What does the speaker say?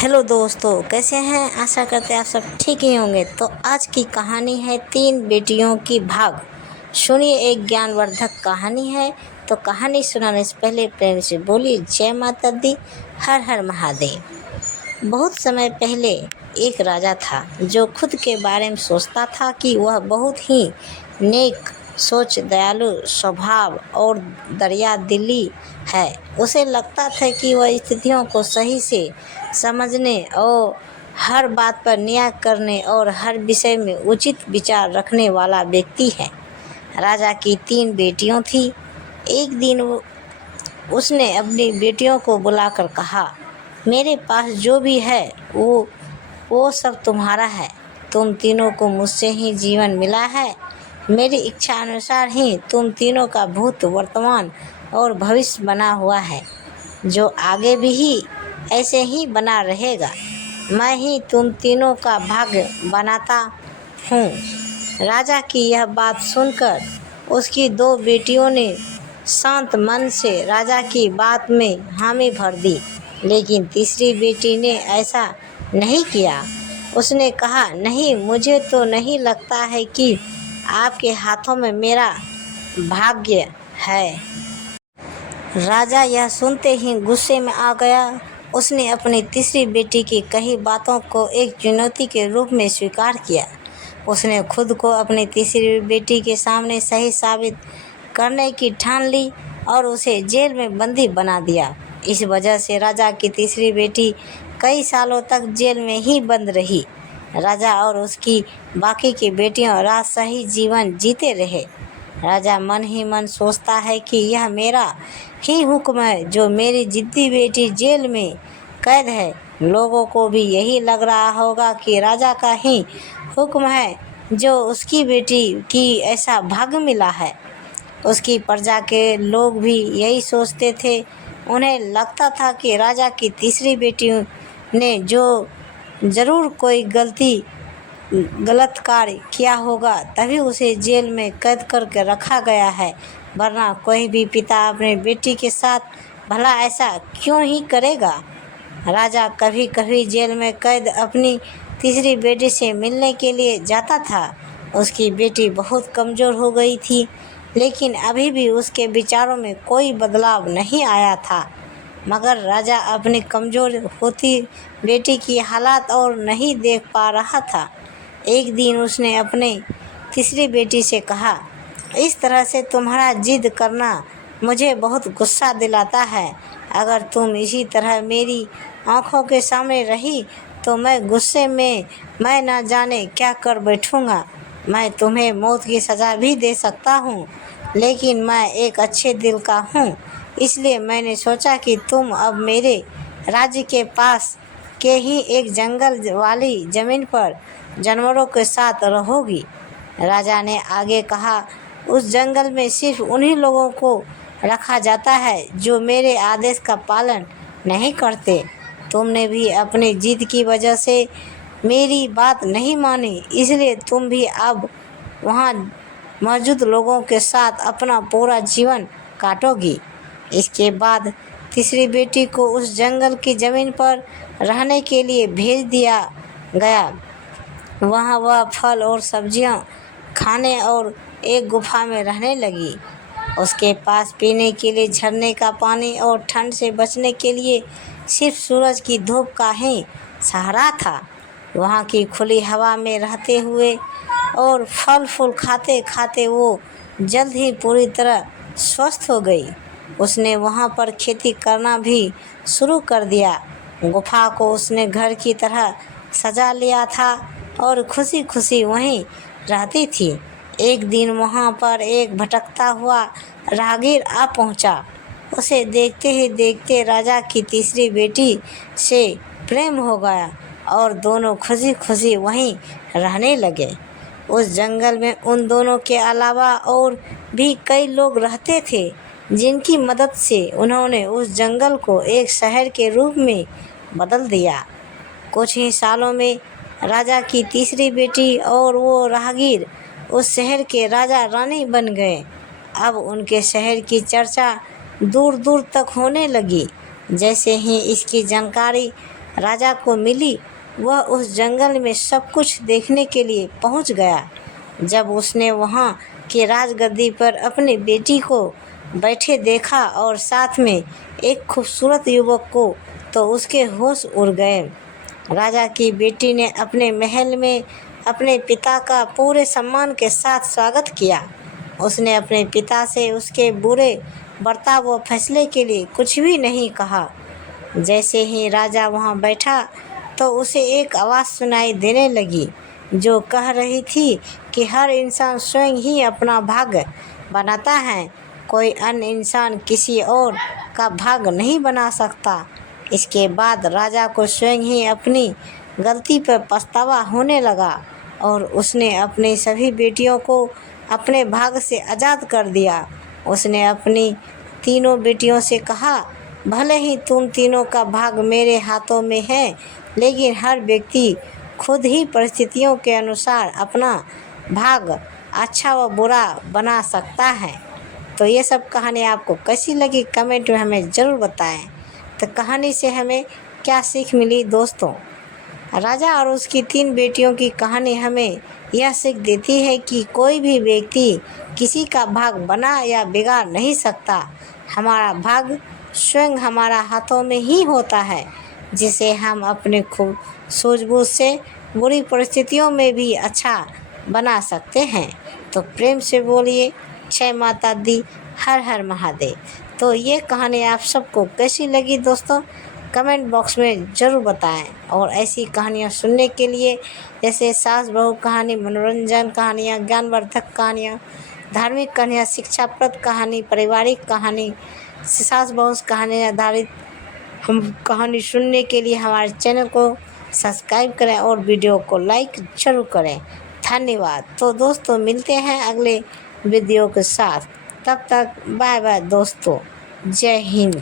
Hello दोस्तों, कैसे हैं? आशा करते हैं आप सब ठीक ही होंगे। तो आज की कहानी है 3 बेटियों की भाग। सुनिए, एक ज्ञानवर्धक कहानी है। तो कहानी सुनाने से पहले प्रेम से बोलिए जय माता दी, हर हर महादेव। बहुत समय पहले एक राजा था जो खुद के बारे में सोचता था कि वह बहुत ही नेक सोच, दयालु स्वभाव और दरिया दिली है। उसे लगता था कि वह स्थितियों को सही से समझने और हर बात पर न्याय करने और हर विषय में उचित विचार रखने वाला व्यक्ति है। राजा की 3 बेटियों थी। एक दिन उसने अपनी बेटियों को बुलाकर कहा, मेरे पास जो भी है वो सब तुम्हारा है। तुम तीनों को मुझसे ही जीवन मिला है। मेरी इच्छा अनुसार ही तुम तीनों का भूत, वर्तमान और भविष्य बना हुआ है, जो आगे भी ऐसे ही बना रहेगा। मैं ही तुम तीनों का भाग्य बनाता हूँ। राजा की यह बात सुनकर उसकी 2 बेटियों ने शांत मन से राजा की बात में हामी भर दी, लेकिन तीसरी बेटी ने ऐसा नहीं किया। उसने कहा, नहीं, मुझे तो नहीं लगता है कि आपके हाथों में मेरा भाग्य है। राजा यह सुनते ही गुस्से में आ गया। उसने अपनी तीसरी बेटी की कही बातों को एक चुनौती के रूप में स्वीकार किया। उसने खुद को अपनी तीसरी बेटी के सामने सही साबित करने की ठान ली और उसे जेल में बंदी बना दिया। इस वजह से राजा की तीसरी बेटी कई सालों तक जेल में ही बंद रही। राजा और उसकी बाकी की बेटियां राजशाही जीवन जीते रहे। राजा मन ही मन सोचता है कि यह मेरा ही हुक्म है जो मेरी जिद्दी बेटी जेल में कैद है। लोगों को भी यही लग रहा होगा कि राजा का ही हुक्म है जो उसकी बेटी की ऐसा भाग्य मिला है। उसकी प्रजा के लोग भी यही सोचते थे। उन्हें लगता था कि राजा की तीसरी बेटी ने जो ज़रूर कोई गलत कार्य किया होगा, तभी उसे जेल में कैद करके रखा गया है, वरना कोई भी पिता अपने बेटी के साथ भला ऐसा क्यों ही करेगा। राजा कभी कभी जेल में कैद अपनी तीसरी बेटी से मिलने के लिए जाता था। उसकी बेटी बहुत कमज़ोर हो गई थी, लेकिन अभी भी उसके विचारों में कोई बदलाव नहीं आया था। मगर राजा अपनी कमज़ोर होती बेटी की हालत और नहीं देख पा रहा था। एक दिन उसने अपने तीसरी बेटी से कहा, इस तरह से तुम्हारा जिद करना मुझे बहुत गुस्सा दिलाता है। अगर तुम इसी तरह मेरी आँखों के सामने रही तो मैं गुस्से में मैं न जाने क्या कर बैठूँगा। मैं तुम्हें मौत की सज़ा भी दे सकता हूँ, लेकिन मैं एक अच्छे दिल का हूँ, इसलिए मैंने सोचा कि तुम अब मेरे राज्य के पास के ही एक जंगल वाली ज़मीन पर जानवरों के साथ रहोगी। राजा ने आगे कहा, उस जंगल में सिर्फ उन्हीं लोगों को रखा जाता है जो मेरे आदेश का पालन नहीं करते। तुमने भी अपनी जिद की वजह से मेरी बात नहीं मानी, इसलिए तुम भी अब वहाँ मौजूद लोगों के साथ अपना पूरा जीवन काटोगी। इसके बाद तीसरी बेटी को उस जंगल की ज़मीन पर रहने के लिए भेज दिया गया। वहाँ वह फल और सब्जियाँ खाने और एक गुफा में रहने लगी। उसके पास पीने के लिए झरने का पानी और ठंड से बचने के लिए सिर्फ सूरज की धूप का ही सहारा था। वहाँ की खुली हवा में रहते हुए और फल फूल खाते खाते वो जल्द ही पूरी तरह स्वस्थ हो गई। उसने वहाँ पर खेती करना भी शुरू कर दिया। गुफा को उसने घर की तरह सजा लिया था और खुशी खुशी वहीं रहती थी। एक दिन वहाँ पर एक भटकता हुआ राहगीर आ पहुँचा। उसे देखते ही देखते राजा की तीसरी बेटी से प्रेम हो गया और दोनों खुशी खुशी वहीं रहने लगे। उस जंगल में उन दोनों के अलावा और भी कई लोग रहते थे, जिनकी मदद से उन्होंने उस जंगल को एक शहर के रूप में बदल दिया। कुछ ही सालों में राजा की तीसरी बेटी और वो राहगीर उस शहर के राजा रानी बन गए। अब उनके शहर की चर्चा दूर दूर तक होने लगी। जैसे ही इसकी जानकारी राजा को मिली, वह उस जंगल में सब कुछ देखने के लिए पहुंच गया। जब उसने वहां की राजगद्दी पर अपनी बेटी को बैठे देखा और साथ में एक खूबसूरत युवक को, तो उसके होश उड़ गए। राजा की बेटी ने अपने महल में अपने पिता का पूरे सम्मान के साथ स्वागत किया। उसने अपने पिता से उसके बुरे बर्ताव व फैसले के लिए कुछ भी नहीं कहा। जैसे ही राजा वहां बैठा तो उसे एक आवाज़ सुनाई देने लगी, जो कह रही थी कि हर इंसान स्वयं ही अपना भाग्य बनाता है, कोई अन्य इंसान किसी और का भाग्य नहीं बना सकता। इसके बाद राजा को स्वयं ही अपनी गलती पर पछतावा होने लगा और उसने अपनी सभी बेटियों को अपने भाग्य से आज़ाद कर दिया। उसने अपनी तीनों बेटियों से कहा, भले ही तुम तीनों का भाग्य मेरे हाथों में है, लेकिन हर व्यक्ति खुद ही परिस्थितियों के अनुसार अपना भाग्य अच्छा व बुरा बना सकता है। तो ये सब कहानी आपको कैसी लगी कमेंट में हमें ज़रूर बताएं। तो कहानी से हमें क्या सीख मिली दोस्तों? राजा और उसकी 3 बेटियों की कहानी हमें यह सीख देती है कि कोई भी व्यक्ति किसी का भाग्य बना या बिगाड़ नहीं सकता। हमारा भाग्य स्वयं हमारा हाथों में ही होता है, जिसे हम अपने खूब सूझबूझ से बुरी परिस्थितियों में भी अच्छा बना सकते हैं। तो प्रेम से बोलिए जय माता दी, हर हर महादेव। तो ये कहानी आप सबको कैसी लगी दोस्तों? कमेंट बॉक्स में ज़रूर बताएं। और ऐसी कहानियाँ सुनने के लिए जैसे सास बहू कहानी, मनोरंजन कहानियाँ, ज्ञानवर्धक कहानियाँ, धार्मिक कहानियाँ, शिक्षाप्रद कहानी, पारिवारिक कहानी, सास बहू कहानी आधारित हम कहानी सुनने के लिए हमारे चैनल को सब्सक्राइब करें और वीडियो को लाइक ज़रूर करें। धन्यवाद। तो दोस्तों मिलते हैं अगले वीडियो के साथ। तब तक बाय बाय दोस्तों। जय हिंद।